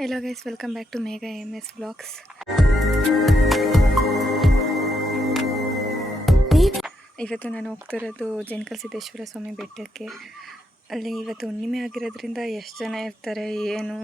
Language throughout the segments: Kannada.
Hello guys, welcome back to Megha MS vlogs. ಇವತ್ತು ನಾನು ಹೋಗ್ತಿರೋದು ಜೇನಕಲ್ ಸಿದ್ದೇಶ್ವರ ಸ್ವಾಮಿ ಬೆಟ್ಟಕ್ಕೆ. ಅಲ್ಲಿ ಇವತ್ತು ಹುಣ್ಣಿಮೆ ಆಗಿರೋದ್ರಿಂದ ಎಷ್ಟು ಜನ ಇರ್ತಾರೆ ಏನು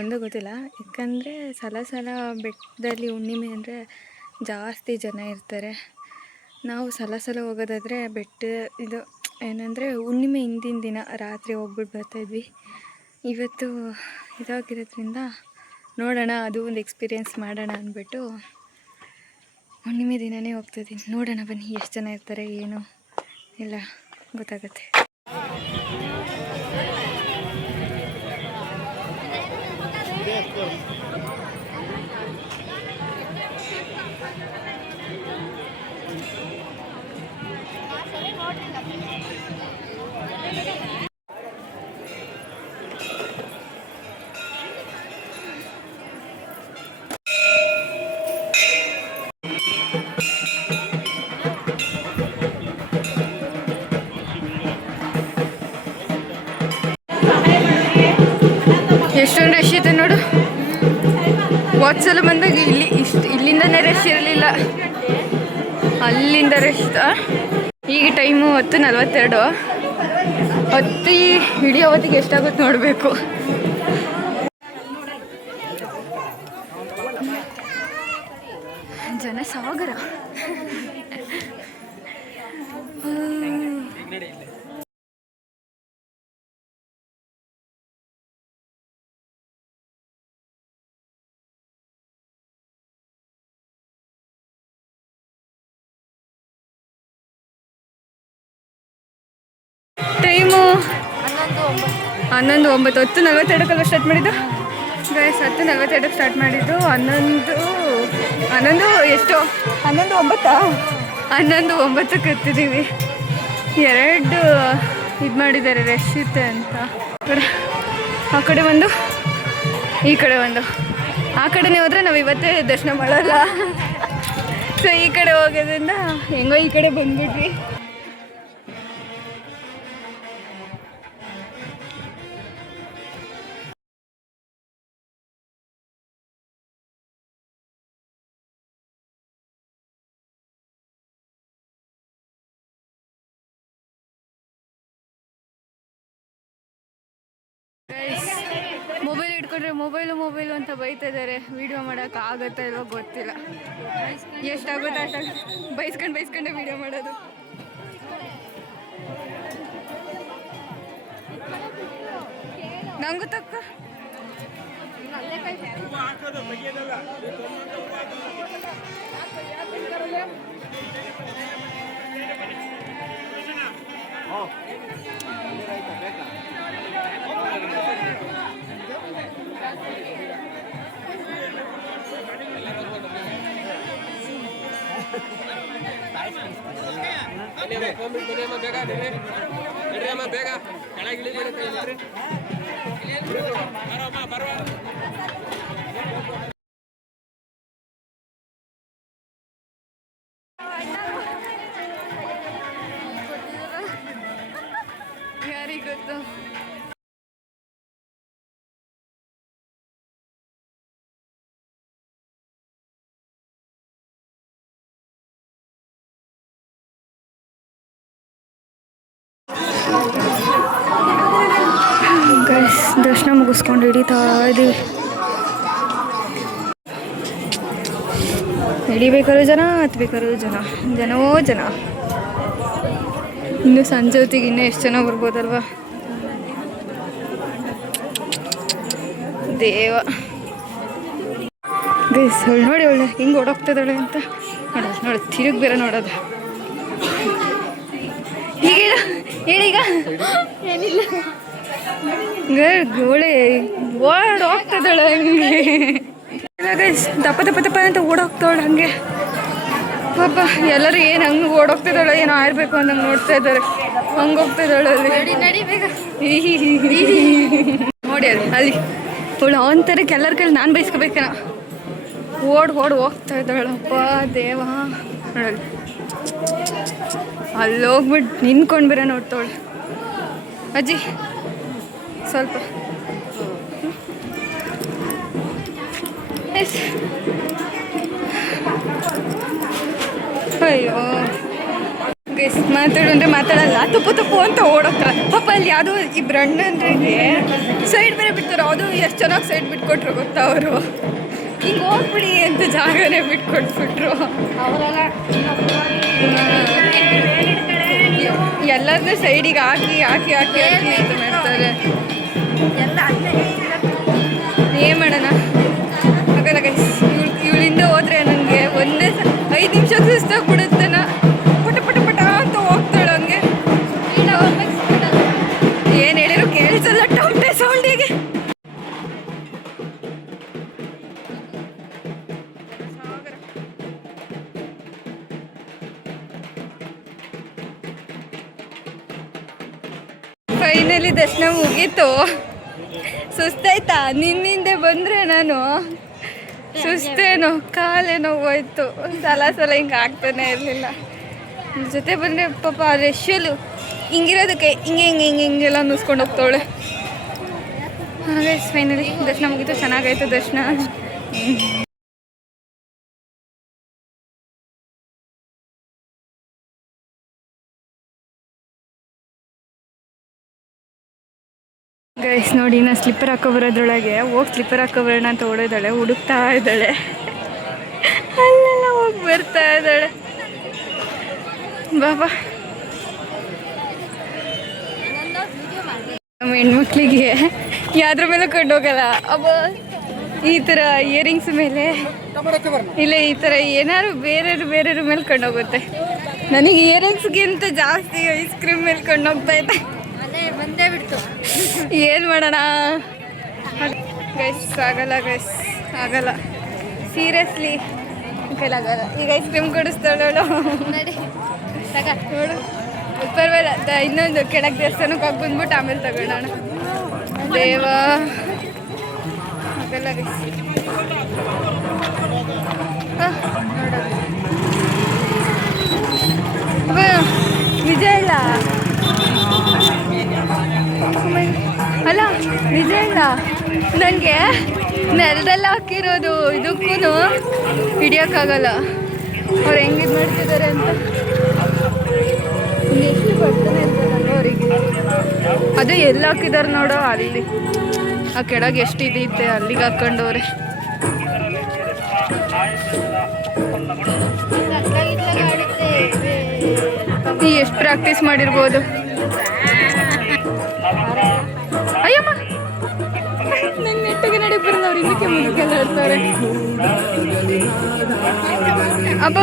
ಒಂದು ಗೊತ್ತಿಲ್ಲ. ಯಾಕಂದರೆ ಸಲ ಬೆಟ್ಟದಲ್ಲಿ ಹುಣ್ಣಿಮೆ ಅಂದರೆ ಜಾಸ್ತಿ ಜನ ಇರ್ತಾರೆ. ನಾವು ಸಲ ಹೋಗೋದಾದರೆ ಬೆಟ್ಟ ಇದು ಏನಂದರೆ ಹುಣ್ಣಿಮೆ ಹಿಂದಿನ ದಿನ ರಾತ್ರಿ ಹೋಗ್ಬಿಟ್ಟು ಬರ್ತಾಯಿದ್ವಿ. ಇವತ್ತು ಇದಾಗಿರೋದ್ರಿಂದ ನೋಡೋಣ, ಅದು ಒಂದು ಎಕ್ಸ್ಪೀರಿಯೆನ್ಸ್ ಮಾಡೋಣ ಅಂದ್ಬಿಟ್ಟು ಹುಣ್ಣಿಮೆ ದಿನವೇ ಹೋಗ್ತಾಯಿದ್ದೀನಿ. ನೋಡೋಣ ಬನ್ನಿ ಎಷ್ಟು ಜನ ಇರ್ತಾರೆ ಏನು ಎಲ್ಲ ಗೊತ್ತಾಗುತ್ತೆ. ಎಷ್ಟೊಂದು ರಶ್ ಇದೆ ನೋಡು. ಸಲ ಬಂದಾಗ ಇಲ್ಲಿಂದನೇ ರಶ್ ಇರಲಿಲ್ಲ, ಅಲ್ಲಿಂದ ರಶ್. ಈಗ ಟೈಮು 10:42. ಇಡೀ ಹೊತ್ತಿಗೆ ಎಷ್ಟಾಗುತ್ತೆ ನೋಡಬೇಕು. ಜನ ಸಾಗರ. ಟೈಮು 11:09. 10:42 ಸ್ಟಾರ್ಟ್ ಮಾಡಿದ್ದು ಗೈಸ್. 10:42 ಸ್ಟಾರ್ಟ್ ಮಾಡಿದ್ದು. 11 ಎಷ್ಟು 11:09 ಕತ್ತಿದ್ದೀವಿ. 2 ಇದು ಮಾಡಿದ್ದಾರೆ, ರಶ್ ಇತ್ತೆ ಅಂತ. ಆ ಕಡೆ ಒಂದು, ಈ ಕಡೆ ಒಂದು. ಆ ಕಡೆನೇ ಹೋದರೆ ನಾವು ಇವತ್ತೇ ದರ್ಶನ ಮಾಡಲ್ಲ. ಸೊ ಈ ಕಡೆ ಹೋಗೋದ್ರಿಂದ ಹೆಂಗೋ ಈ ಕಡೆ ಬಂದ್ಬಿಟ್ವಿ. ಮೊಬೈಲ್ ಇಟ್ಕೊಂಡ್ರೆ ಮೊಬೈಲು ಅಂತ ಬೈತಾ ಇದ್ದಾರೆ. ವಿಡಿಯೋ ಮಾಡೋಕೆ ಆಗುತ್ತಾ ಇಲ್ವೋ ಗೊತ್ತಿಲ್ಲ. ಎಷ್ಟಾಗುತ್ತೆ ಅಷ್ಟು ಬೈಸ್ಕೊಂಡೆ ವಿಡಿಯೋ ಮಾಡೋದು. ನಂಗೂ ತಕ್ಕ ಬೇಗ ಕೆಳಗಿಳಿ ಯಾರಿಗೊತ್ತು. ದರ್ಶನ ಮುಗಿಸ್ಕೊಂಡು ಹಿಡಿತಾ ಇದ್ದೀವಿ. ಹಿಡಿಬೇಕಾದ್ರೂ ಜನ, ಹತ್ಬೇಕಾದ್ರೂ ಜನವೋ ಜನ. ಇನ್ನು ಸಂಜೆ ಹೊತ್ತಿಗೆ ಇನ್ನೂ ಎಷ್ಟು ಜನ ಬರ್ಬೋದಲ್ವಾ ದೇವ. ಗೈಸ್ ನೋಡಿ ಒಳ್ಳೆ ಹಿಂಗೆ ಓಡೋಗ್ತದಾಳೆ ಅಂತ ನೋಡಿ ತಿರುಗಿ ಬೇರೆ ನೋಡೋದು. ಈಗ ಹೇಳೀಗ ಏನಿಲ್ಲ, ಗೋಳೆ ಓಡೋಗ್ತದಾಳೆ ಹಂಗೆ. ಗೈಸ್ ದಪ್ಪ ಅಂತ ಓಡೋಗ್ತಾವಳೆ ಹಂಗೆ. ಪಾಪ ಎಲ್ಲರೂ ಏನು ಹಂಗೆ ಓಡೋಗ್ತಿದ್ದಾಳೆ, ಏನೋ ಆಯ್ಬೇಕು ಅಂದಂಗೆ ನೋಡ್ತಾ ಇದ್ದಾರೆ. ಹಂಗೆ ಹೋಗ್ತಿದ್ದಾಳೆ ಅಲ್ಲಿ. ನೋಡಿ ಅಲ್ಲಿ ಅವಳು ಅವನ ಥರಕ್ಕೆ ಎಲ್ಲರ ಕೈಲಿ ನಾನು ಬೈಸ್ಕೋಬೇಕೇನೋ. ಓಡ್ ಹೋಗ್ತಾ ಇದ್ದಾಳಪ್ಪ ದೇವ. ನೋಡಲ್ಲಿ ಅಲ್ಲಿ ಹೋಗ್ಬಿಟ್ಟು ನಿಂತ್ಕೊಂಡು ಬೇರೆ ನೋಡ್ತಾವಳು. ಅಜ್ಜಿ ಸ್ವಲ್ಪ ಅಯ್ಯೋ ಮಾತಾಡು ಅಂದರೆ ಮಾತಾಡಲ್ಲ, ತುಪ್ಪು ಅಂತ ಓಡೋಗ್ತಾರೆ. ಪಾಪ ಅಲ್ಲಿ ಯಾವುದೋ ಇಬ್ಬರು ಅಣ್ಣಂದ್ರಿಗೆ ಸೈಡ್ ಬೇರೆ ಬಿಡ್ತಾರೆ. ಅದು ಎಷ್ಟು ಚೆನ್ನಾಗಿ ಸೈಡ್ ಬಿಟ್ಕೊಟ್ರು ಗೊತ್ತಾ ಅವರು. ಹಿಂಗೆ ಹೋಗ್ಬಿಡಿ ಅಂತ ಜಾಗನೇ ಬಿಟ್ಕೊಟ್ಬಿಟ್ರು. ಎಲ್ಲರನ್ನೂ ಸೈಡಿಗೆ ಹಾಕಿ ಅಂತ ಮಾಡ್ತಾರೆ. ಏನು ಮಾಡೋಣ ಆಗಲ್ಲ ಗೈಸ್. ಇವಳಿಂದ ಹೋದ್ರೆ ನನಗೆ ಒಂದೇ 5 ನಿಮಿಷಕ್ಕೆ ಸುಸ್ತಾಗ್ಬಿಡುತ್ತೇನ. ಪಟ ಅಂತ ಹೋಗ್ತಾಳೆ ಹಂಗೆ. ಏನು ಹೇಳಿದ್ರು ಕೇಳಿಸಲ್ಲ ಟೌಟೆ ಸೌಂಡಿಗೆ. ಫೈನಲಿ ದರ್ಶನ ಮುಗೀತು. ಸುಸ್ತಾಯ್ತಾ? ನಿನ್ನಿಂದೆ ಬಂದರೆ ನಾನು ಸುಸ್ತೇನೋ ಕಾಲೇನೋ ಹೋಯ್ತು. ಸಲ ಹಿಂಗೆ ಆಗ್ತಾನೆ ಇರಲಿಲ್ಲ. ಜೊತೆ ಬಂದರೆ ಪಾಪ ರೆಶಲು ಹಿಂಗಿರೋದಕ್ಕೆ ಹಿಂಗೆಲ್ಲ ಅನ್ನಿಸ್ಕೊಂಡು ಹೋಗ್ತಾವಳೆ. ಹಾಗೆ ಫೈನಲಿ ದರ್ಶನ ಮುಗೀತು. ಚೆನ್ನಾಗಾಯ್ತು ದರ್ಶನ. ಗೈಸ್ ನೋಡಿ, ನಾನು ಸ್ಲಿಪ್ಪರ್ ಹಾಕೊಬರೋದ್ರೊಳಗೆ ಹೋಗಿ ಸ್ಲಿಪ್ಪರ್ ಹಾಕೊಬರೋಣ ಅಂತ ಓಡೋದಾಳೆ. ಹುಡುಕ್ತಾ ಇದ್ದಾಳೆ, ಅಲ್ಲೆಲ್ಲ ಹೋಗಿ ಬರ್ತಾ ಇದ್ದಾಳೆ. ಬಾಬಾ ನಮ್ಮ ಹೆಣ್ಮಕ್ಳಿಗೆ ಯಾವ್ದ್ರ ಮೇಲೆ ಕೊಂಡೋಗಲ್ಲ. ಅಬ್ಬ ಈ ಥರ ಇಯರಿಂಗ್ಸ್ ಮೇಲೆ ಇಲ್ಲ, ಈ ಥರ ಏನಾದ್ರು ಬೇರೆಯವ್ರ ಮೇಲೆ ಕೊಂಡೋಗುತ್ತೆ. ನನಗೆ ಇಯರಿಂಗ್ಸ್ಗಿಂತ ಜಾಸ್ತಿ ಐಸ್ ಕ್ರೀಮ್ ಮೇಲೆ ಕೊಂಡೋಗ್ತಾ ಇದ್ದೆ. ಬಂದೇ ಬಿಡ್ತು. ಏನು ಮಾಡೋಣ ಗೈಸ್, ಆಗಲ್ಲ ಸೀರಿಯಸ್ಲಿ ಕೈಲಾಗಲ್ಲ. ಈಗ ಐಸ್ ಕ್ರೀಮ್ ಕೊಡಿಸ್ತಾಳವಳು ನೋಡು. ಪರವಾಗಿಲ್ಲ, ಇನ್ನೊಂದು ಕೆಳಗೆ ದೇವಸ್ಥಾನಕ್ಕೆ ಹೋಗಿ ಬಂದ್ಬಿಟ್ಟು ಆಮೇಲೆ ತಗೊಳ್ಳೋಣ. ದೇವ ಆಗಲ್ಲ ಗೈಸ್. ನಿಜ ಇಲ್ಲ ಅಲ್ಲ, ನಿಜ ಇಲ್ಲ. ನನಗೆ ನೆಲದಲ್ಲಿ ಹಾಕಿರೋದು ಇದಕ್ಕೂ ಹಿಡಿಯೋಕ್ಕಾಗಲ್ಲ. ಅವ್ರು ಹೆಂಗಿದು ಮಾಡ್ತಿದ್ದಾರೆ ಅಂತ. ಎಷ್ಟು ಬರ್ತಾನೆ ಇರ್ತಾರಲ್ಲ ಅವರಿಗೆ. ಅದು ಎಲ್ಲಿ ಹಾಕಿದ್ದಾರೆ ನೋಡೋ, ಅಲ್ಲಿ ಆ ಕೆಳಗೆ ಎಷ್ಟು ಇದಿತ್ತೆ ಅಲ್ಲಿಗೆ ಹಾಕ್ಕೊಂಡವ್ರೆ. ಎಷ್ಟು ಪ್ರಾಕ್ಟೀಸ್ ಮಾಡಿರ್ಬೋದು. ಅಯ್ಯಮ್ಮ ನನ್ನ ನೆಟ್ಟಿಗೆ ನಡಿ ಬರೋದು. ಅವ್ರು ಇನ್ನಕ್ಕೆ ಮುಂದಕ್ಕೆಲ್ಲ ಹೇಳ್ತಾರೆ. ಅಬ್ಬ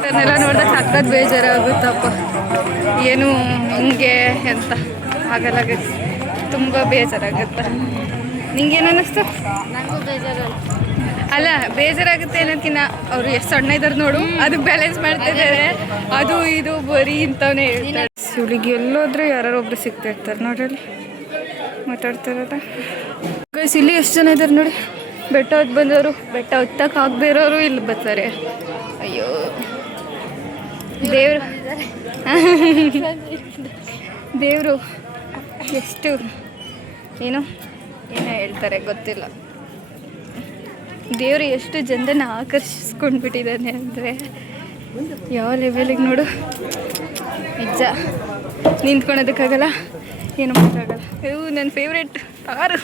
ಅದನ್ನೆಲ್ಲ ನೋಡಿದಾಗ ಸಖತ್ ಬೇಜಾರಾಗುತ್ತಪ್ಪ. ಏನು ಹಿಂಗೆ ಅಂತ ಆಗಲ್ಲ, ತುಂಬ ಬೇಜಾರಾಗುತ್ತೆ. ನಿಂಗೇನು ಅನ್ನಿಸ್ತು? ನನಗೂ ಬೇಜಾರಾಗುತ್ತೆ. ಅಲ್ಲ, ಬೇಜಾರಾಗುತ್ತೆ ಅನ್ನೋದಕ್ಕಿಂತ ಅವರು ಎಷ್ಟು ಸಣ್ಣ ಇದ್ದಾರೆ ನೋಡು, ಅದಕ್ಕೆ ಬ್ಯಾಲೆನ್ಸ್ ಮಾಡ್ತಿದ್ದಾರೆ. ಅದು ಇದು ಬರೀ ಇಂಥವನ್ನೇ ಹೇಳ್ತಾರೆ. ಇವಳಿಗೆ ಎಲ್ಲೋದ್ರೆ ಯಾರೊಬ್ರು ಸಿಗ್ತಾ ಇರ್ತಾರೆ ನೋಡ್ರಿ, ಮಾತಾಡ್ತಾರಲ್ಲ. ಗೈಸ್ ಇಲ್ಲಿ ಎಷ್ಟು ಜನ ಇದ್ದಾರೆ ನೋಡಿ. ಬೆಟ್ಟ ಹತ್ತು ಬಂದವರು, ಬೆಟ್ಟ ಹತ್ತಕ್ಕೆ ಆಗದೆ ಇರೋರು ಇಲ್ಲಿ ಬರ್ತಾರೆ. ಅಯ್ಯೋ ದೇವರು ಎಷ್ಟು ಏನೋ ಹೇಳ್ತಾರೆ ಗೊತ್ತಿಲ್ಲ. ದೇವರು ಎಷ್ಟು ಜನರನ್ನ ಆಕರ್ಷಿಸ್ಕೊಂಡು ಬಿಟ್ಟಿದ್ದಾನೆ ಅಂದರೆ ಯಾವ ಲೆವೆಲಿಗೆ ನೋಡು. ನಿಜ ನಿಂತ್ಕೊಳೋದಕ್ಕಾಗಲ್ಲ, ಏನು ಮಾಡೋಕ್ಕಾಗಲ್ಲ. ಇವು ನನ್ನ ಫೇವ್ರೇಟ್ ಕಾರು.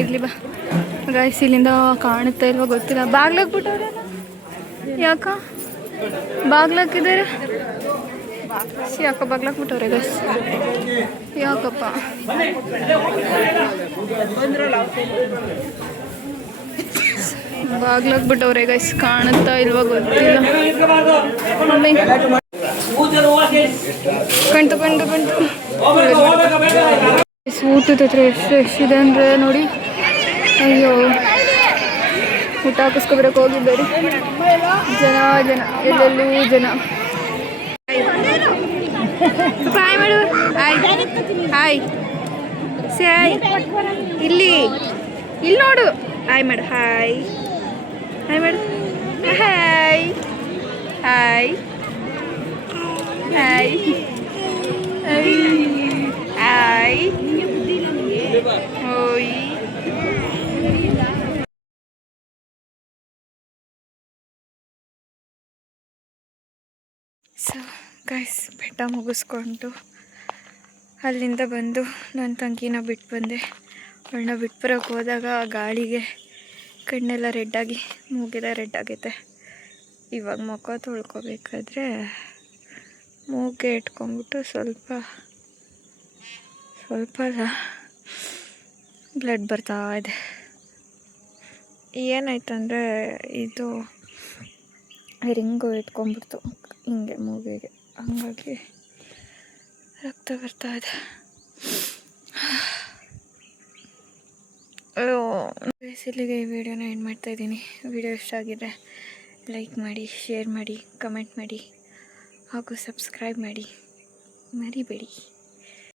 ಇರಲಿ ಬಾ ಗಾಯ್ಸ್. ಇಲ್ಲಿಂದ ಕಾಣುತ್ತಾ ಇಲ್ವ ಗೊತ್ತಿಲ್ಲ. ಬಾಗ್ಲಾಕ್ಬಿಟ್ಟವ್ರೆ. ಯಾಕ ಬಾಗ್ಲಾಕಿದ್ದಾರೆ? ಯಾಕ ಬಾಗ್ಲಾಕ್ಬಿಟ್ಟವ್ರೆ ಗೈಸ್? ಯಾಕಪ್ಪ? ಬಾಗ್ಲಾಕ್ಬಿಟ್ಟವ್ರೆ ಗೈಸ್. ಕಾಣುತ್ತಾ ಇಲ್ವ ಗೊತ್ತಿಲ್ಲ. ಮಮ್ಮಿ ಕಂಟು ಊಟದ ಹತ್ರ ಎಷ್ಟು ಎಷ್ಟಿದೆ ಅಂದರೆ ನೋಡಿ. ಅಯ್ಯೋ, ಊಟ ಹಾಕಿಸ್ಕೊಬರಕ್ಕೆ ಹೋಗಿದ್ದಾರೆ ಜನ ಎಲ್ಲೆಲ್ಲೂ ಜನ. ಬಾಯ್ ಮಾಡು. ಹಾಯ್ ಹಾಯ್ ಇಲ್ಲಿ ಇಲ್ಲಿ ನೋಡು. ಹಾಯ್ ಮಾಡು. ಹಾಯ್ ಹಾಯ್ ಮಾಡು. ಹಾಯ್ ಹಾಯ್ ಹಾಯ್ ಹಾಯ್ ಓಯ್. ಸೊ ಗೈಸ್, ಬೆಟ್ಟ ಮುಗಿಸ್ಕೊಂಡು ಅಲ್ಲಿಂದ ಬಂದು ನನ್ನ ತಂಗಿನ ಬಿಟ್ಟು ಬಂದೆ. ಅವಳನ್ನ ಬಿಟ್ಟು ಬರೋಕ್ಕೆ ಹೋದಾಗ ಗಾಳಿಗೆ ಕಣ್ಣೆಲ್ಲ ರೆಡ್ಡಾಗಿ ಮೂಗೆಲ್ಲ ರೆಡ್ಡಾಗೈತೆ. ಇವಾಗ ಮುಖ ತೊಳ್ಕೊಬೇಕಾದ್ರೆ ಮೂಗೆ ಇಟ್ಕೊಂಡ್ಬಿಟ್ಟು ಸ್ವಲ್ಪ ಅಲ್ಲ ಬ್ಲಡ್ ಬರ್ತಾ ಇದೆ. ಏನಾಯ್ತಂದರೆ ಇದು ರಿಂಗು ಇಟ್ಕೊಂಡ್ಬಿಡ್ತು ಹಿಂಗೆ ಮೂಗಿಗೆ, ಹಂಗಾಗಿ ರಕ್ತ ಬರ್ತಾ ಇದೆ. ಇಲ್ಲಿಗೆ ಈ ವಿಡಿಯೋನ ಎಂಡ್ ಮಾಡ್ತಾಯಿದ್ದೀನಿ. ವಿಡಿಯೋ ಇಷ್ಟ ಆಗಿದ್ರೆ ಲೈಕ್ ಮಾಡಿ, ಶೇರ್ ಮಾಡಿ, ಕಮೆಂಟ್ ಮಾಡಿ ಹಾಗೂ ಸಬ್ಸ್ಕ್ರೈಬ್ ಮಾಡಿ, ಮರಿಬೇಡಿ.